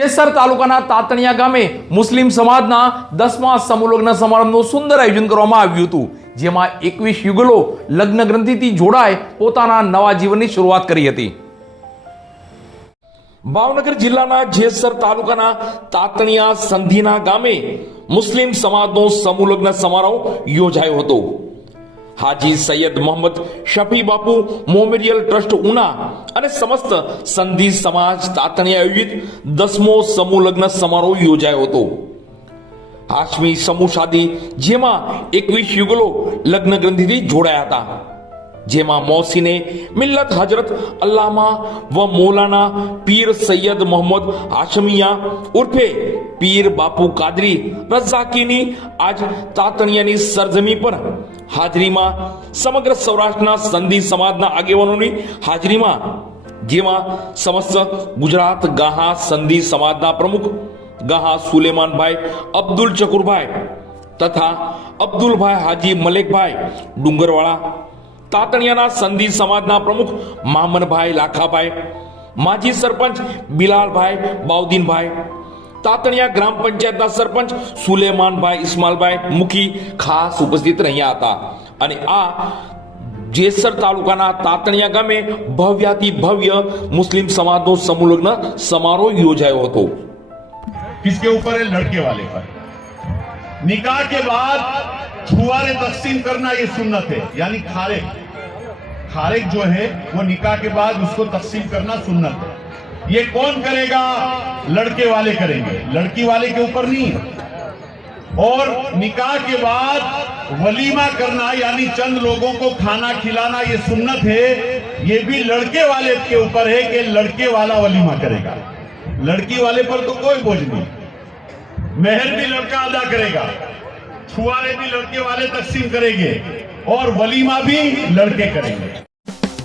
કેસર તાલુકાના તાતણિયા ગામે મુસ્લિમ સમાજના દસમા સમૂહલગ્ન સમારંભનું સુંદર આયોજન કરવામાં આવ્યું હતું, જેમાં એકવીસ યુગલો લગ્ન ગ્રંથિથી જોડાય પોતાના નવા જીવનની શરૂઆત કરી હતી. ભાવનગર જિલ્લાના જેસર તાલુકાના તાતણિયા સંધિના ગામે મુસ્લિમ સમાજનો સમૂહલગ્ન સમારોહ યોજાયો હતો. હાજી સૈયદ મોહમ્મદ શફી બાપુ મોમેરિયલ ટ્રસ્ટ ઉના અને સમસ્ત સંધિ સમાજ તાતણીયા આયોજિત દસમો સમૂહ લગ્ન સમારોહ યોજાયો હતો. હાશમી સમૂહ શાદી, જેમાં એકવીસ યુગલો લગ્ન ગ્રંથિથી જોડાયા હતા. જેમાં મોસીને મિલ્લત હજરત અલ્લામા વ મૌલાના પીર સૈયદ મોહમ્મદ હાશમિયા ઉર્ફે પીર બાપુ કાદરી રઝાકીની આજ તાતણિયાની સરજમી પર હાજરીમાં સમગ્ર સૌરાષ્ટ્રના સંધિ સમાજના આગેવાનોની હાજરીમાં, જેમાં સમસ્ત ગુજરાત ગાહા સંધિ સમાજના પ્રમુખ ગાહા સુલેમાનભાઈ, અબ્દુલ ચકુરભાઈ તથા અબ્દુલભાઈ હાજી મલેકભાઈ ડુંગરવાળા, તાતણિયાના સંધિ સમાજના પ્રમુખ મામનભાઈ લાખાભાઈ, માજી સરપંચ બિલાલભાઈ બાઉદીનભાઈ તાતણિયા ગ્રામ પંચાયતના સરપંચ સુલેમાનભાઈ ઇસ્માલભાઈ મુખી ખાસ ઉપસ્થિત રહ્યા હતા અને આ જેસર તાલુકાના તાતણિયા ગામે ભવ્યાતિ ભવ્ય મુસ્લિમ સમાજનો સમૂહ લગ્ન સમારોહ યોજાયો હતો किसके ऊपर है लड़के वाले पर निकाह के बाद छुआरे तकसीम करना ये सुन्नत है यानी खारिक खारिक जो है वो निकाह के बाद उसको तकसीम करना सुन्नत है ये कौन करेगा? लड़के वाले करेंगे। लड़की वाले के ऊपर नहीं। और निकाह के बाद वलीमा करना, यानी चंद लोगों को खाना खिलाना, ये सुन्नत है। ये भी लड़के वाले के ऊपर है कि लड़के वाला वलीमा करेगा। लड़की वाले पर तो कोई बोझ नहीं। मेहर भी लड़का अदा करेगा। छुआरे भी लड़के वाले तकसीम करेंगे। और वलीमा भी लड़के करेंगे।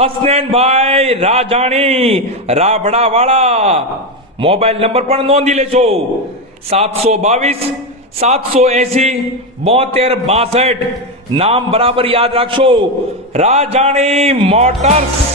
હસનૈનભાઈ રાજાણી, રાબડાવાળા. મોબાઈલ નંબર પણ નોંધી લેજો. સાતસો બાવીસ, સાતસો એસી, બોતેર બાસઠ. નામ બરાબર યાદ રાખશો રાજાણી મોટર્સ.